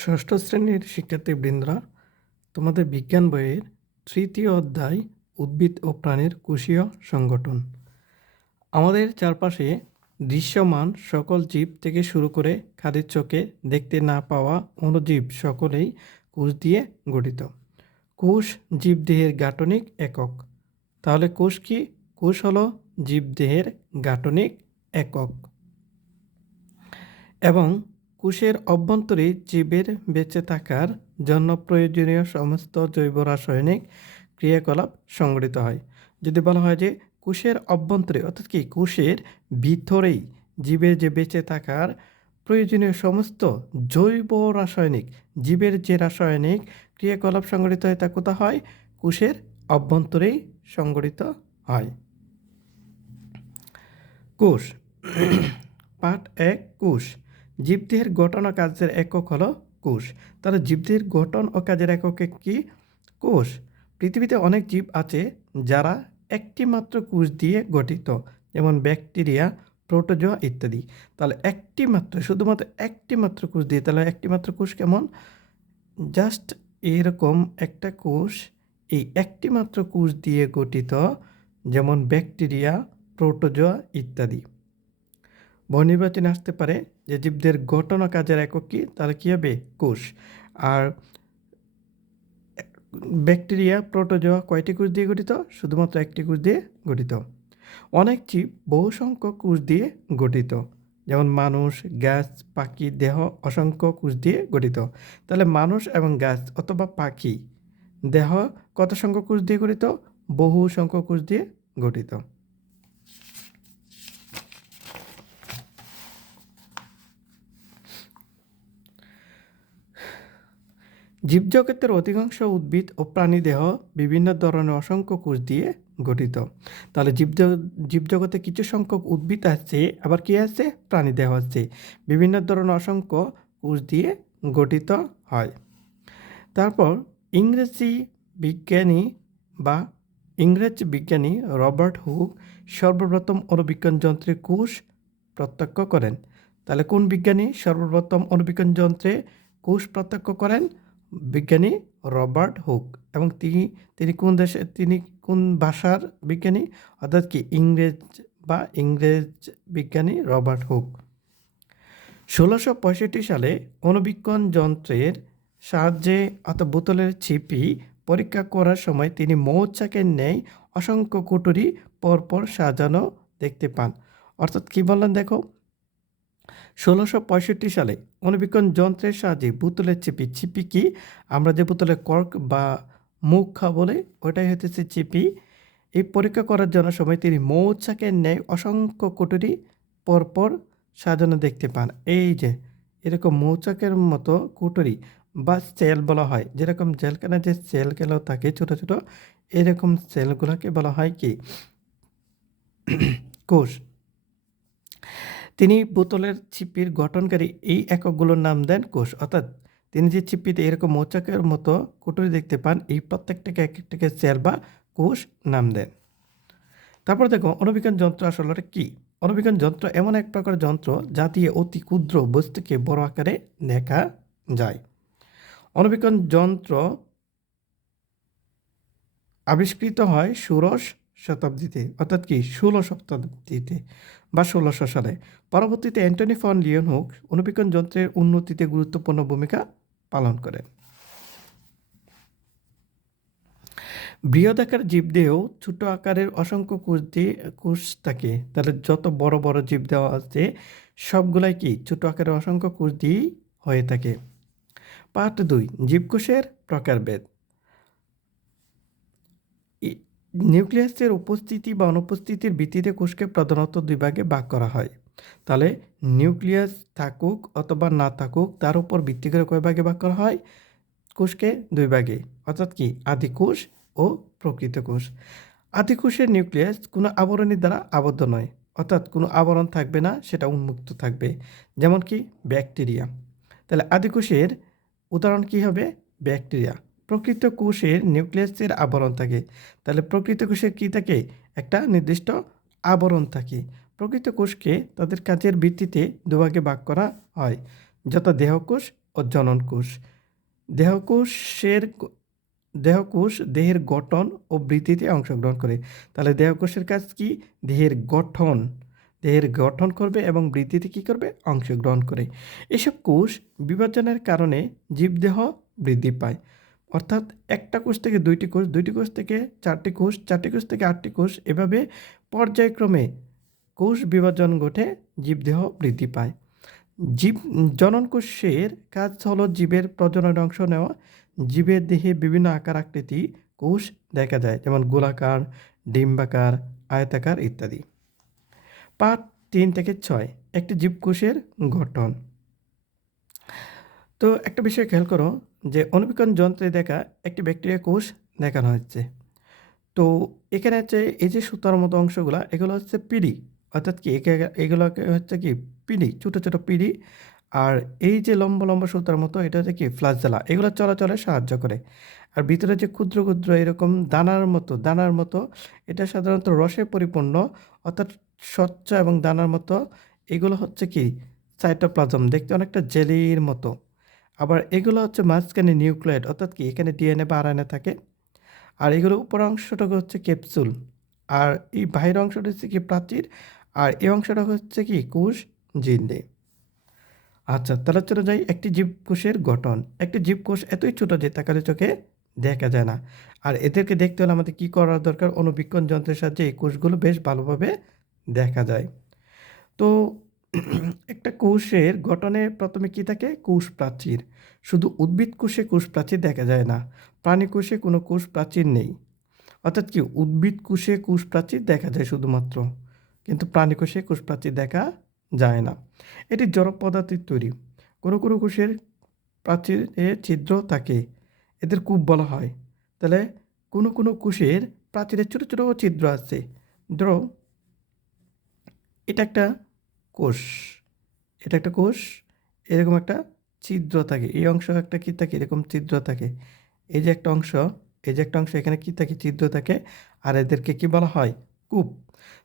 ষষ্ঠ শ্রেণীর শিক্ষার্থীবৃন্দরা, তোমাদের বিজ্ঞান বইয়ের তৃতীয় অধ্যায় উদ্ভিদ ও প্রাণীর কোষীয় সংগঠন। আমাদের চারপাশে দৃশ্যমান সকল জীব থেকে শুরু করে খাদের চোখে দেখতে না পাওয়া অণুজীব সকলেই কোষ দিয়ে গঠিত। কোষ জীবদেহের গাঠনিক একক। তাহলে কোষ কি? কোষ হলো জীবদেহের গাঠনিক একক এবং কোষের অভ্যন্তরে জীবের বেঁচে থাকার জন্য প্রয়োজনীয় সমস্ত জৈব রাসায়নিক ক্রিয়াকলাপ সংঘটিত হয়। যদি বলা হয় যে কোষের অভ্যন্তরে অর্থাৎ কি কোষের ভিতরেই জীবের যে বেঁচে থাকার প্রয়োজনীয় সমস্ত জৈব রাসায়নিক জীবের যে রাসায়নিক ক্রিয়াকলাপ সংঘটিত হয় তা কোথা হয়? কোষের অভ্যন্তরেই সংঘটিত হয়। কোষ পার্ট 1 কোষ। জীবদেহের গঠন ও কাজের একক হলো কোষ। তাহলে জীবদেহের গঠন ও কাজের একক কি? কোষ। পৃথিবীতে অনেক জীব আছে যারা একটি মাত্র কোষ দিয়ে গঠিত, যেমন ব্যাকটেরিয়া, প্রোটোজোয়া ইত্যাদি। তাহলে শুধুমাত্র একটি মাত্র কোষ দিয়ে, তাহলে একটি মাত্র কোষ কেমন? জাস্ট এরকম একটা কোষ, এই একটি মাত্র কোষ দিয়ে গঠিত, যেমন ব্যাকটেরিয়া, প্রোটোজোয়া ইত্যাদি। বহুনির্বাচনে আসতে পারে যে জীবদের গঠন ও কাজের একক কি? তাহলে কী হবে? কোষ। আর ব্যাকটেরিয়া, প্রোটোজোয়া কয়টি কোষ দিয়ে গঠিত? শুধুমাত্র একটি কোষ দিয়ে গঠিত। অনেক জীব বহু সংখ্যক কোষ দিয়ে গঠিত, যেমন মানুষ, গাছ, পাখি দেহ অসংখ্য কোষ দিয়ে গঠিত। তাহলে মানুষ এবং গাছ অথবা পাখি দেহ কত সংখ্যক কোষ দিয়ে গঠিত? বহু সংখ্যক কোষ দিয়ে গঠিত। জীবজগতের অধিকাংশ উদ্ভিদ ও প্রাণী দেহ বিভিন্ন ধরনের অসংখ্য কোষ দিয়ে গঠিত। তাহলে জীবজগতে কিছু সংখ্যক উদ্ভিদ আছে, আবার কি আছে? প্রাণী দেহ আছে, বিভিন্ন ধরনের অসংখ্য কোষ দিয়ে গঠিত হয়। তারপর ইংরেজ বিজ্ঞানী রবার্ট হুক সর্বপ্রথম অণুবীক্ষণ যন্ত্রে কোষ প্রত্যক্ষ করেন। তাহলে কোন বিজ্ঞানী সর্বপ্রথম অণুবীক্ষণ যন্ত্রে কোষ প্রত্যক্ষ করেন? বিজ্ঞানী রবার্ট হুক। এবং তিনি কোন ভাষার বিজ্ঞানী? অর্থাৎ কি ইংরেজ বিজ্ঞানী রবার্ট হুক। 1665 সালে অণুবীক্ষণ যন্ত্রের সাহায্যে অর্থাৎ বোতলের ছিপি পরীক্ষা করার সময় তিনি মৌচাকের ন্যায় অসংখ্য কুঠুরি পরপর সাজানো দেখতে পান। অর্থাৎ কি বললেন দেখো, 1665 সালে অণুবীক্ষণ যন্ত্রের সাহায্যে বোতলের ছিপি কি? আমরা যে বোতলের কর্ক বা মুখা বলে, ওটাই হতেছে ছিপি। এই পরীক্ষা করার জন্য সময় তিনি মৌচাকের ন্যায় অসংখ্য কুঠুরি পরপর সাজানো দেখতে পান। এই যে এরকম মৌচাকের মতো কুঠুরি বা সেল বলা হয়, যেরকম জেলখানায় যে সেলগুলো থাকে ছোট ছোট, এরকম সেলগুলোকে বলা হয় কি? কোষ। তিনি বোতলের ছিপির গঠনকারী এই এককগুলোর নাম দেন কোষ। অর্থাৎ তিনি যে ছিপিতে এরকম মৌচাকের মতো কুঠুরি দেখতে পান, এই প্রত্যেকটাকে এক একটাকে সেল বা কোষ নাম দেন। তারপর দেখো অণুবীক্ষণ যন্ত্র আসলে কি? অণুবীক্ষণ যন্ত্র এমন এক প্রকার যন্ত্র যা দিয়ে অতি ক্ষুদ্র বস্তুকে বড় আকারে দেখা যায়। অণুবীক্ষণ যন্ত্র আবিষ্কৃত হয় 16 শতাব্দীতে, অর্থাৎ কি 16 শতাব্দীতে বা 1600 সালে। পরবর্তীতে অ্যান্টনি ফন লিওনহুক অণুবীক্ষণ যন্ত্রের উন্নতিতে গুরুত্বপূর্ণ ভূমিকা পালন করেন। বৃহদাকার জীবদেহ ছোট আকারের অসংখ্য কোষ থাকে। তাহলে যত বড় বড় জীবদেহ আছে সবগুলাই কি ছোট আকারের অসংখ্য কোষ দিয়েই হয়ে থাকে। পার্ট 2 জীবকোষের প্রকারভেদ। নিউক্লিয়াসের উপস্থিতি বা অনুপস্থিতির ভিত্তিতে কোষকে প্রধানত দুই ভাগে ভাগ করা হয়। তাহলে নিউক্লিয়াস থাকুক অথবা না থাকুক তার উপর ভিত্তি করে কয় ভাগে ভাগ করা হয়? কোষকে দুই ভাগে, অর্থাৎ কি আদি কোষ ও প্রকৃত কোষ। আদি কোষের নিউক্লিয়াস কোনো আবরণীর দ্বারা আবদ্ধ নয়, অর্থাৎ কোনো আবরণ থাকবে না, সেটা উন্মুক্ত থাকবে, যেমন কি ব্যাকটেরিয়া। তাহলে আদি কোষের উদাহরণ কি হবে? ব্যাকটেরিয়া। প্রকৃত কোষের নিউক্লিয়াসের আবরণ থাকে। তাহলে প্রকৃত কোষের কী থাকে? একটা নির্দিষ্ট আবরণ থাকে। প্রকৃত কোষকে তাদের কাজের ভিত্তিতে দুভাগে ভাগ করা হয়, যথা দেহকোষ ও জনন কোষ। দেহকোষের দেহকোষ দেহের গঠন ও বৃদ্ধিতে অংশগ্রহণ করে। তাহলে দেহকোষের কাজ কি? দেহের গঠন করবে এবং বৃদ্ধিতে কী করবে? অংশগ্রহণ করে। এসব কোষ বিভাজনের কারণে জীবদেহ বৃদ্ধি পায়। অর্থাৎ একটা কোষ থেকে দুইটি কোষ, দুইটি কোষ থেকে চারটি কোষ, চারটি কোষ থেকে আটটি কোষ, এভাবে পর্যায়ক্রমে কোষ বিভাজন ঘটে জীবদেহ বৃদ্ধি পায়। জনন কোষের কাজ হলো জীবের প্রজননের অংশ নেওয়া। জীবের দেহে বিভিন্ন আকার আকৃতি কোষ দেখা যায়, যেমন গোলাকার, ডিম্বাকার, আয়তাকার ইত্যাদি। পার্ট 3 থেকে 6, একটি জীবকোষের গঠন। তো একটা বিষয় খেয়াল করো যে অণুবীক্ষণ যন্ত্রে দেখা একটি ব্যাকটেরিয়া কোষ দেখানো হচ্ছে। তো এখানে হচ্ছে এই যে সুতার মতো অংশগুলা, এগুলো হচ্ছে পিডি, অর্থাৎ কি এগুলোকে হচ্ছে কি পিডি, ছোটো ছোটো পিডি। আর এই যে লম্বা লম্বা সুতার মতো, এটা হচ্ছে কি ফ্লাজেলা, এগুলো চলাচলে সাহায্য করে। আর ভিতরে যে ক্ষুদ্র ক্ষুদ্র এরকম দানার মতো, এটা সাধারণত রসে পরিপূর্ণ, অর্থাৎ স্বচ্ছ এবং দানার মতো। এগুলো হচ্ছে কি সাইটোপ্লাজম, দেখতে অনেকটা জেলির মতো। আবার এগুলো হচ্ছে মাঝখানে নিউক্লিয়েট, অর্থাৎ কি এখানে ডিএনএ বা আরএনএ থাকে। আর এগুলো উপর অংশটা হচ্ছে ক্যাপসুল, আর এই বাহির অংশটা হচ্ছে কি প্রাচীর, আর এই অংশটা হচ্ছে কি কোষ ঝিল্লি। আচ্ছা, তাহলে চলে যাই একটি জীবকোষের গঠন। একটি জীবকোষ এতই ছোট যে তাকালে চোখে দেখা যায় না। আর এদেরকে দেখতে হলে আমাদের কী করা দরকার? অণুবীক্ষণ যন্ত্রের সাহায্যে এই কোষগুলো বেশ ভালোভাবে দেখা যায়। তো একটা কোষের গঠনে প্রথমে কি থাকে? কোষ প্রাচীর। শুধু উদ্ভিদ কোষে কোষ প্রাচীর দেখা যায় না, প্রাণী কোষে কোনো কোষ প্রাচীর নেই। অর্থাৎ কি উদ্ভিদ কোষে কোষ প্রাচীর দেখা যায় শুধুমাত্র, কিন্তু প্রাণী কোষে কোষ প্রাচীর দেখা যায় না। এটি জড় পদার্থের তৈরি। কোনো কোনো কোষের প্রাচীরে ছিদ্র থাকে, এদের কূপ বলা হয়। তাহলে কোনো কোনো কোষের প্রাচীরে ছোটো ছোটো ছিদ্র আছে। ধরো এটা একটা কোষ, এটা একটা কোষ, এরকম একটা ছিদ্র থাকে, এই অংশ একটা কী থাকে? এরকম ছিদ্র থাকে। এই যে একটা অংশ, এখানে কী থাকে? ছিদ্র থাকে। আর এদেরকে কি বলা হয়? কূপ।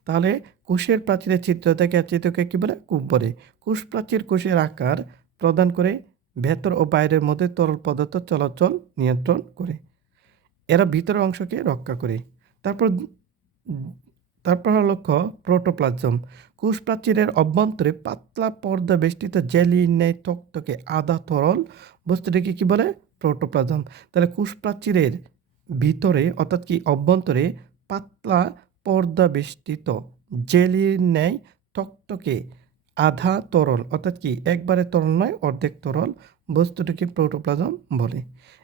তাহলে কোষের প্রাচীরে ছিদ্র থাকে, আর ছিদ্রকে কী বলে? কূপ বলে। কোষ প্রাচীর কোষের আকার প্রদান করে, ভেতর ও বাইরের মধ্যে তরল পদার্থ চলাচল নিয়ন্ত্রণ করে। এরা ভিতরের অংশকে রক্ষা করে। তারপর তারপর হলো লক্ষ্য প্রোটোপ্লাজম। কোষ প্রাচীরের অভ্যন্তরে পাতলা পর্দা বেষ্টিত জেলির ন্যায় থকথকে আধা তরল বস্তুটিকে কী বলে? প্রোটোপ্লাজম। তাহলে কোষ প্রাচীরের ভিতরে, অর্থাৎ কি অভ্যন্তরে পাতলা পর্দা বেষ্টিত জেলির ন্যায় থকথকে আধা তরল, অর্থাৎ কি একবারে তরল নয়, অর্ধেক তরল বস্তুটিকে প্রোটোপ্লাজম বলে।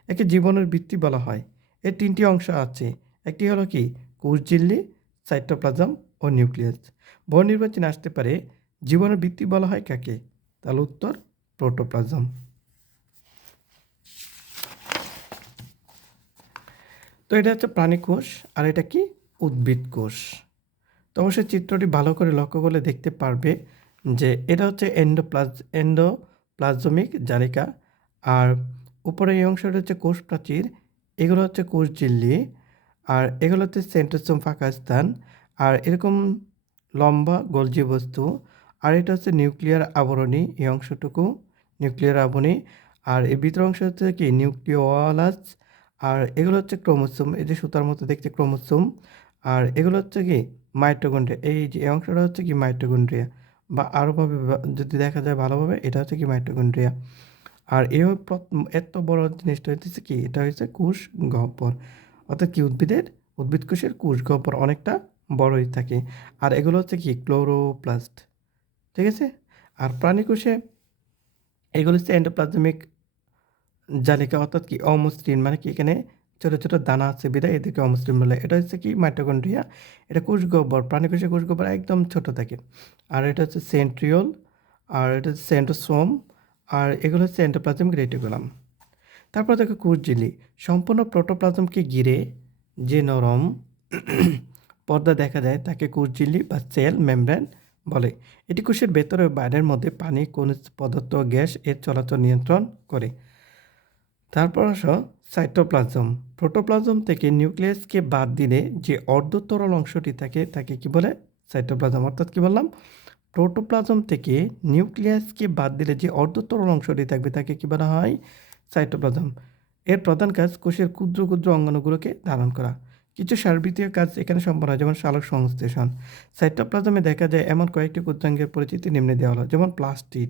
একে জীবনের ভিত্তি বলা হয়। এর 3টি অংশ আছে। একটি হলো কি কোষঝিল্লি, সাইটোপ্লাজম ও নিউক্লিয়াস। বহু নির্বাচনে আসতে পারে জীবনের ভিত্তি বলা হয় কাকে? তাহলে উত্তর প্রোটোপ্লাজম। তো এটা হচ্ছে প্রাণী কোষ, আর এটা কি উদ্ভিদ কোষ। তো অবশ্যই চিত্রটি ভালো করে লক্ষ্য করলে দেখতে পারবে যে এটা হচ্ছে এন্ডোপ্লাজমিক জালিকা, আর উপরে এই অংশটা হচ্ছে কোষ প্রাচীর, এগুলো হচ্ছে কোষ ঝিল্লি, আর এগুলো হচ্ছে সেন্ট্রোসোম ফাঁকা স্থান, আর এরকম লম্বা গোলজি বস্তু। আর এটা হচ্ছে নিউক্লিয়ার আবরণী, এই অংশটুকু নিউক্লিয়ার আবরণী। আর এর ভিতর অংশ হচ্ছে কি নিউক্লিওলাস। আর এগুলো হচ্ছে ক্রোমোসোম, এই যে সুতার মতো দেখতে ক্রোমোসোম। আর এগুলো হচ্ছে কি মাইটোকন্ড্রিয়া, এই যে এই অংশটা হচ্ছে কি মাইটোকন্ড্রিয়া, বা আরোভাবে যদি দেখা যায় ভালোভাবে, এটা হচ্ছে কি মাইটোকন্ড্রিয়া। আর এত বড় জিনিসটা হচ্ছে কি, এটা হচ্ছে কোষ গহ্বর, অর্থাৎ কি উদ্ভিদ কোষের কোষ গহ্বর অনেকটা বড়ই থাকে। আর এগুলো হচ্ছে কি ক্লোরোপ্লাস্ট, ঠিক আছে। আর প্রাণী কোষে এগুলো হচ্ছে এন্ডোপ্লাজমিক জালিকা, অর্থাৎ কি অমসৃণ, মানে কি এখানে ছোটো ছোটো দানা আছে বিধায় এদেরকে অমসৃণ বলে। এটা হচ্ছে কি মাইটোকন্ড্রিয়া, এটা কোষ গহ্বর, প্রাণী কোষে কোষ গহ্বর একদম ছোট থাকে। আর এটা হচ্ছে সেন্ট্রিওল, আর এটা হচ্ছে সেন্ট্রোসোম, আর এগুলো হচ্ছে এন্ডোপ্লাজমিক রেটিকুলাম। তারপর দেখো কোষঝিল্লি। সম্পূর্ণ প্রোটোপ্লাজমকে ঘিরে যে নরম পর্দা দেখা যায় তাকে কোষঝিল্লি বা সেল মেমব্রেন বলে। এটি কোষের ভেতরে ও বাইরের মধ্যে পানি, খনিজ পদার্থ, গ্যাস এর চলাচল নিয়ন্ত্রণ করে। তারপর আসো সাইটোপ্লাজম। প্রোটোপ্লাজম থেকে নিউক্লিয়াসকে বাদ দিলে যে অর্ধতরল অংশটি থাকে তাকে কি বলে? সাইটোপ্লাজম। অর্থাৎ কি বললাম? প্রোটোপ্লাজম থেকে নিউক্লিয়াসকে বাদ দিলে যে অর্ধতরল অংশটি থাকবে তাকে কী বলা হয়? সাইটোপ্লাজম। এর প্রধান কাজ কোষের ক্ষুদ্র ক্ষুদ্র অঙ্গাণুগুলোকে ধারণ করা। কিছু সার্বত্রিক কাজ এখানে সম্পন্ন হয়, যেমন সালোক সংশ্লেষণ। সাইটোপ্লাজমে দেখা যায় এমন কয়েকটি ক্ষুদ্রাঙ্গের পরিচিতি নিম্নে দেওয়া হলো, যেমন প্লাস্টিড।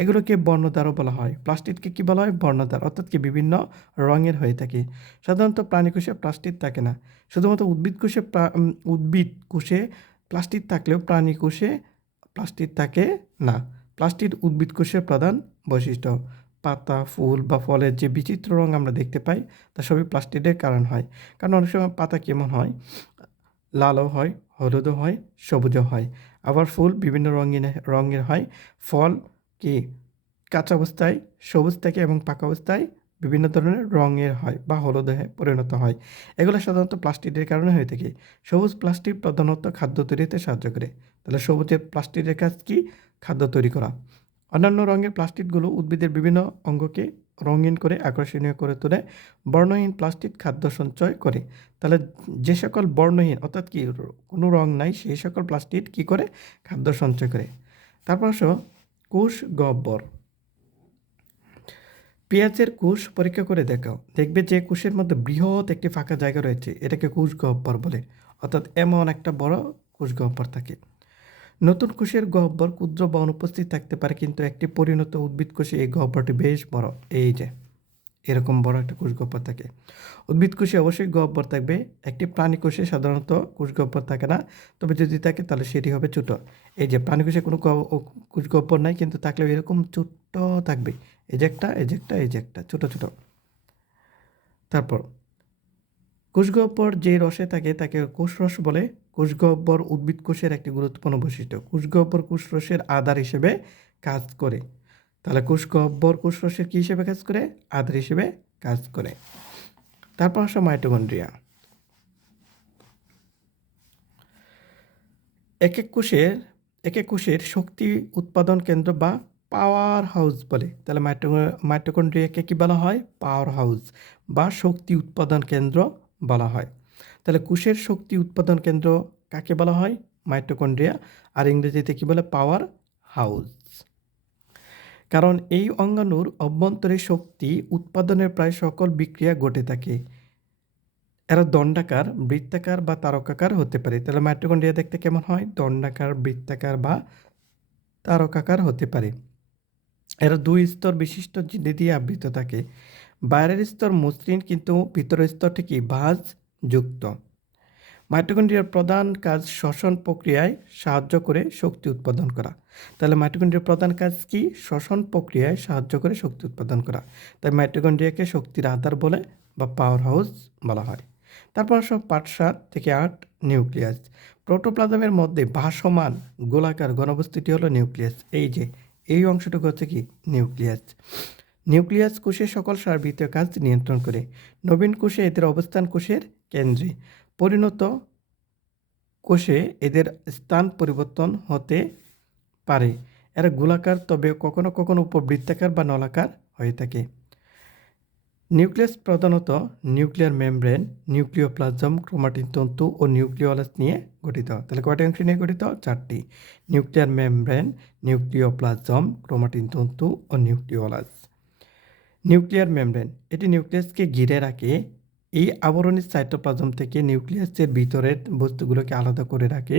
এগুলোকে বর্ণদ্বারও বলা হয়। প্লাস্টিডকে কী বলা হয়? বর্ণদ্বার, অর্থাৎ কি বিভিন্ন রঙের হয়ে থাকে। সাধারণত প্রাণী কোষে প্লাস্টিড থাকে না। শুধুমাত্র উদ্ভিদ কোষে প্লাস্টিড থাকলেও প্রাণী কোষে প্লাস্টিড থাকে না। প্লাস্টিড উদ্ভিদ কোষের প্রধান বৈশিষ্ট্য। পাতা, ফুল বা ফলের যে বিচিত্র রং আমরা দেখতে পাই তা সবই প্লাস্টিডের কারণ হয়। কারণ অনেক সময় পাতা কেমন হয়? লালও হয়, হলুদও হয়, সবুজও হয়। আবার ফুল বিভিন্ন রঙের হয়। ফল কি কাঁচা অবস্থায় সবুজ থাকে এবং পাকা অবস্থায় বিভিন্ন ধরনের রঙের হয় বা হলুদে পরিণত হয়। এগুলো সাধারণত প্লাস্টিডের কারণে হয়ে থাকে। সবুজ প্লাস্টিড প্রধানত খাদ্য তৈরিতে সাহায্য করে। তাহলে সবুজের প্লাস্টিডের কাজ কি? খাদ্য তৈরি করা। অন্যান্য রঙের প্লাস্টিডগুলো উদ্ভিদের বিভিন্ন অঙ্গকে রঙিন করে আকর্ষণীয় করে তোলে। বর্ণহীন প্লাস্টিড খাদ্য সঞ্চয় করে। তাহলে যে সকল বর্ণহীন, অর্থাৎ কি কোনো রং নাই, সেই সকল প্লাস্টিড কী করে? খাদ্য সঞ্চয় করে। তারপর আসো কোষ গহ্বর। পেঁয়াজের কোষ পরীক্ষা করে দেখাও, দেখবে যে কোষের মধ্যে বৃহৎ একটি ফাঁকা জায়গা রয়েছে, এটাকে কোষ গহ্বর বলে। অর্থাৎ এমন একটা বড় কোষ গহ্বর থাকে। নতুন কোষের গহ্বর ক্ষুদ্র বা অনুপস্থিত থাকতে পারে, কিন্তু একটি পরিণত উদ্ভিদ কোষে এই গহ্বরটি বেশ বড়। এই যে এরকম বড় একটা কোষ গহ্বর থাকে। উদ্ভিদ কোষে অবশ্যই গহ্বর থাকবে। একটি প্রাণী কোষে সাধারণত কোষ গহ্বর থাকে না, তবে যদি থাকে তাহলে সেটি হবে ছোট। এই যে প্রাণী কোষে কোনো কোষ গহ্বর নাই, কিন্তু থাকলেও এরকম ছোট্ট থাকবে। এই যে একটা, এই যে একটা, এই যে একটা, ছোট ছোট। তারপর কোষ গহ্বর যে রসে থাকে তাকে কোষরস বলে। কোষ গহ্বর উদ্ভিদ কোষের একটি গুরুত্বপূর্ণ বৈশিষ্ট্য। কোষ গহ্বর কোষরসের আধার হিসেবে কাজ করে। তাহলে কোষ গহ্বর কোষরসের কী হিসেবে কাজ করে? আধার হিসেবে কাজ করে। তারপর আসো মাইটোকন্ড্রিয়া। এক এক কোষের শক্তি উৎপাদন কেন্দ্র বা পাওয়ার হাউস বলে। তাহলে মাইটোকন্ড্রিয়াকে কী বলা হয়? পাওয়ার হাউস বা শক্তি উৎপাদন কেন্দ্র বলা হয়। তাহলে কোষের শক্তি উৎপাদন কেন্দ্র কাকে বলা হয়? মাইটোকন্ড্রিয়া। আর ইংরেজিতে কী বলে? Power house. কারণ এই অঙ্গাণুর অভ্যন্তরে শক্তি উৎপাদনের প্রায় সকল বিক্রিয়া ঘটে থাকে। এরা দণ্ডাকার, বৃত্তাকার বা তারকাকার হতে পারে। তাহলে মাইটোকন্ড্রিয়া দেখতে কেমন হয়? দণ্ডাকার, বৃত্তাকার বা তারকাকার হতে পারে। এরা দুই স্তর বিশিষ্ট ঝিল্লি দিয়ে আবৃত থাকে। বাইরের স্তর মসৃণ, কিন্তু ভিতরের স্তরটি কি? ভাঁজ যুক্ত। মাইটোকন্ড্রিয়ার প্রধান কাজ শ্বসন প্রক্রিয়ায় সাহায্য করে শক্তি উৎপাদন করা। তাহলে মাইটোকন্ড্রিয়ার প্রধান কাজ কি? শ্বসন প্রক্রিয়ায় সাহায্য করে শক্তি উৎপাদন করা। তাই মাইটোকন্ড্রিয়াকে শক্তির আধার বলে বা পাওয়ার হাউস বলা হয়। তারপর সব পার্ট 7 থেকে 8 নিউক্লিয়াস। প্রোটোপ্লাজমের মধ্যে ভাসমান গোলাকার ঘনবস্তুটি হলো নিউক্লিয়াস। এই যে এই অংশটুকু হচ্ছে কি? নিউক্লিয়াস। নিউক্লিয়াস কোষের সকল সার্বত্রিক কাজ নিয়ন্ত্রণ করে। নবীন কোষে এদের অবস্থান কোষের কেন্দ্রে। পরিণত কোষে এদের স্থান পরিবর্তন হতে পারে। এরা গোলাকার, তবে কখনো কখনো উপবৃত্তাকার বা নলাকার হয়ে থাকে। নিউক্লিয়াস প্রধানত নিউক্লিয়ার মেমব্রেন, নিউক্লিওপ্লাজম, ক্রোমাটিন তন্তু ও নিউক্লিওলাস নিয়ে গঠিত। তাহলে কয়টি অংশ নিয়ে গঠিত? 4টি। নিউক্লিয়ার মেমব্রেন, নিউক্লিওপ্লাজম, ক্রোমাটিন তন্তু ও নিউক্লিওলাস। নিউক্লিয়ার মেমব্রেন এটি নিউক্লিয়াসকে ঘিরে রাখে। এই আবরণী সাইটোপ্লাজম থেকে নিউক্লিয়াসের ভিতরের বস্তুগুলোকে আলাদা করে রাখে।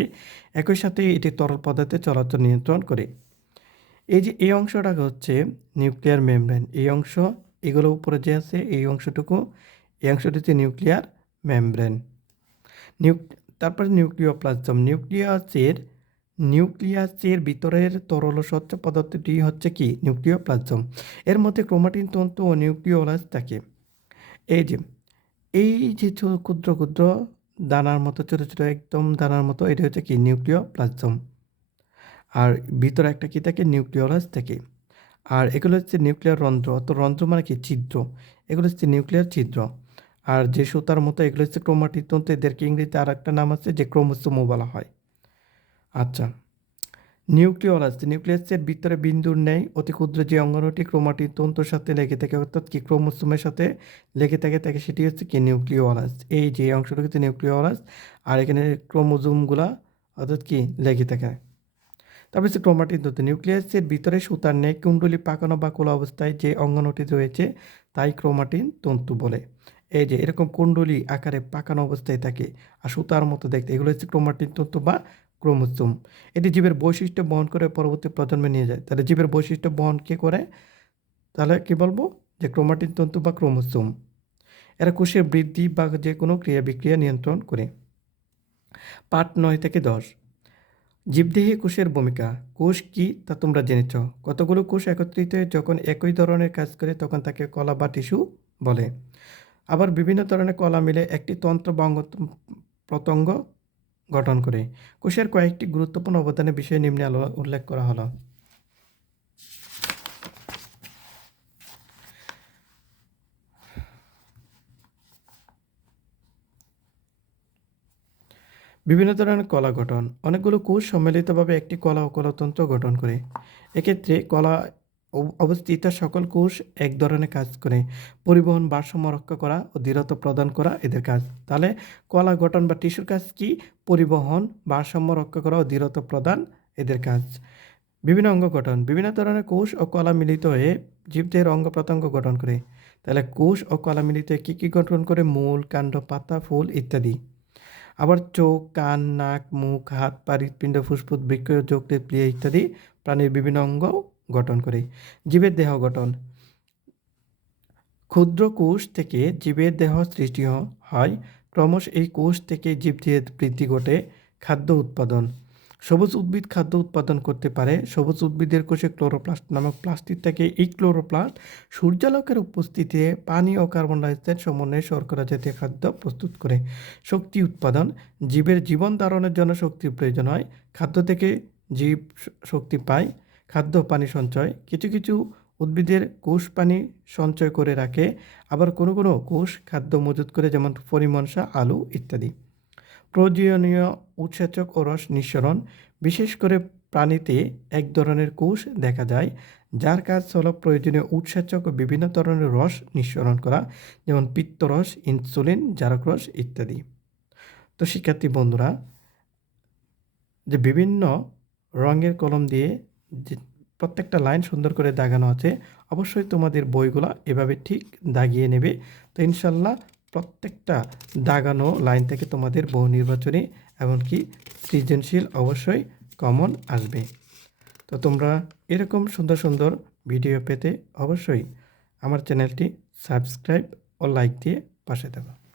একই সাথে এটি তরল পদার্থের চলাচল নিয়ন্ত্রণ করে। এই যে এই অংশটা হচ্ছে নিউক্লিয়ার মেমব্রেন। এই অংশ, এগুলো উপরে যে আছে এই অংশটুকু, এই অংশটি হচ্ছে নিউক্লিয়ার মেমব্রেন। তারপরে নিউক্লিওপ্লাজম। নিউক্লিয়াসের ভিতরের তরল স্বচ্ছ পদার্থটি হচ্ছে কি? নিউক্লিওপ্লাজম। এর মধ্যে ক্রোমাটিন তন্তু ও নিউক্লিওলাস থাকে। এই যে ক্ষুদ্র ক্ষুদ্র দানার মতো, ছোটো ছোটো একদম দানার মতো, এটা হচ্ছে কি? নিউক্লিওপ্লাজম। আর ভিতরে একটা কি থাকে? নিউক্লিওলাস থাকে। আর এগুলো হচ্ছে নিউক্লিয়ার রন্ধ্র। অত রন্ধ্র মানে কি? ছিদ্র। এগুলো হচ্ছে নিউক্লিয়ার ছিদ্র। আর যে সুতার মতো এগুলো হচ্ছে ক্রোমাটিন তন্তু। এদেরকে ইংরেজিতে আর একটা নাম আছে যে ক্রোমোসোমও বলা হয়। আচ্ছা, নিউক্লিয়াসের ভিতরে বিন্দুর ন্যায় অতি ক্ষুদ্র যে অঙ্গাণুটি ক্রোমাটিন তন্তুর সাথে লেগে থাকে, অর্থাৎ কি ক্রোমোসোমের সাথে লেগে থাকে সেটি হচ্ছে কি? নিউক্লিওলাস। এই যে অংশটা হচ্ছে নিউক্লিওলাস। আর এখানে ক্রোমোজোমগুলা অর্থাৎ কি? লেগে থাকে। তারপর হচ্ছে ক্রোমাটিন তন্তু। নিউক্লিয়াসের ভিতরে সুতার ন্যায় কুণ্ডলী পাকানো বা খোলা অবস্থায় যে অঙ্গনটি রয়েছে তাই ক্রোমাটিন তন্তু বলে। এই যে এরকম কুণ্ডলী আকারে পাকানো অবস্থায় থাকে আর সুতার মতো দেখতে, এগুলো হচ্ছে ক্রোমাটিন তন্তু বা ক্রোমোসোম। এটি জীবের বৈশিষ্ট্য বহন করে পরবর্তী প্রজন্মে নিয়ে যায়। তাহলে জীবের বৈশিষ্ট্য বহন কে করে? তাহলে কি বলবো? যে ক্রোমাটিন তন্তু বা ক্রোমোসোম। এরা কোষের বৃদ্ধি বা যে কোনো ক্রিয়া বিক্রিয়া নিয়ন্ত্রণ করে। পাঠ 9 থেকে 10। জীবদেহে কোষের ভূমিকা। কোষ কি তা তোমরা জেনেছ। কতগুলো কোষ একত্রিত হয়ে যখন একই ধরনের কাজ করে তখন তাকে কলা বা টিস্যু বলে। আবার বিভিন্ন ধরনের কলা মিলে একটি তন্ত্র বা অঙ্গ প্রত্যঙ্গ গঠন করে। কোষের কয়েকটি গুরুত্বপূর্ণ অবদানের বিষয়ে নিম্নে উল্লেখ করা হলো। বিভিন্ন ধরনের কলা গঠন। অনেকগুলো কোষ সম্মিলিতভাবে একটি কলা ও কলাতন্ত্র গঠন করে। এক্ষেত্রে কলা অবস্থিত সকল কোষ এক ধরনের কাজ করে। পরিবহন, ভারসাম্য রক্ষা করা ও দৃঢ়তা প্রদান করা এদের কাজ। তাহলে কলা গঠন বা টিস্যুর কাজ কি? পরিবহন, ভারসাম্য রক্ষা করা ও দৃঢ়তা প্রদান এদের কাজ। বিভিন্ন অঙ্গ গঠন। বিভিন্ন ধরনের কোষ ও কলা মিলিত হয়ে জীবদেহের অঙ্গ প্রত্যঙ্গ গঠন করে। তাহলে কোষ ও কলা মিলিত হয়ে কী কী গঠন করে? মূল, কাণ্ড, পাতা, ফুল ইত্যাদি। আবার চোখ, কান, নাক, মুখ, হাত, পা, হৃৎপিণ্ড, ফুসফুস, বৃক্ক, যকৃৎ, প্লিহা ইত্যাদি প্রাণীর বিভিন্ন অঙ্গ গঠন করে। জীবের দেহ গঠন। ক্ষুদ্র কোষ থেকে জীবের দেহ সৃষ্টি হয়। ক্রমশ এই কোষ থেকে জীবদেহের বৃদ্ধি ঘটে। খাদ্য উৎপাদন। সবুজ উদ্ভিদ খাদ্য উৎপাদন করতে পারে। সবুজ উদ্ভিদের কোষে ক্লোরোপ্লাস্ট নামক প্লাস্টিক থাকে। এই ক্লোরোপ্লাস্ট সূর্যালোকের উপস্থিতিতে পানি ও কার্বন ডাইঅক্সাইড সমন্বয়ে শর্করা জাতীয় খাদ্য প্রস্তুত করে। শক্তি উৎপাদন। জীবের জীবন ধারণের জন্য শক্তির প্রয়োজন হয়। খাদ্য থেকে জীব শক্তি পায়। খাদ্য পানি সঞ্চয়। কিছু কিছু উদ্ভিদের কোষ পানি সঞ্চয় করে রাখে, আবার কোনো কোনো কোষ খাদ্য মজুত করে, যেমন পরিমনসা, আলু ইত্যাদি। প্রয়োজনীয় উৎসেচক ও রস নিঃসরণ। বিশেষ করে প্রাণীতে এক ধরনের কোষ দেখা যায় যার কাজ হলো প্রয়োজনীয় উৎসেচক ও বিভিন্ন ধরনের রস নিঃসরণ করা, যেমন পিত্তরস, ইনসুলিন, জারক রস ইত্যাদি। তো শিক্ষার্থী বন্ধুরা, যে বিভিন্ন রঙের কলম দিয়ে যে প্রত্যেকটা লাইন সুন্দর করে দাগানো আছে, অবশ্যই তোমাদের বইগুলো এভাবে ঠিক দাগিয়ে নেবে। তো ইনশাল্লাহ প্রত্যেকটা দাগানো লাইন থেকে তোমাদের বহু নির্বাচনী এমনকি সৃজনশীল অবশ্যই কমন আসবে। তো তোমরা এরকম সুন্দর সুন্দর ভিডিও পেতে অবশ্যই আমার চ্যানেলটি সাবস্ক্রাইব ও লাইক দিয়ে পাশে থাকো।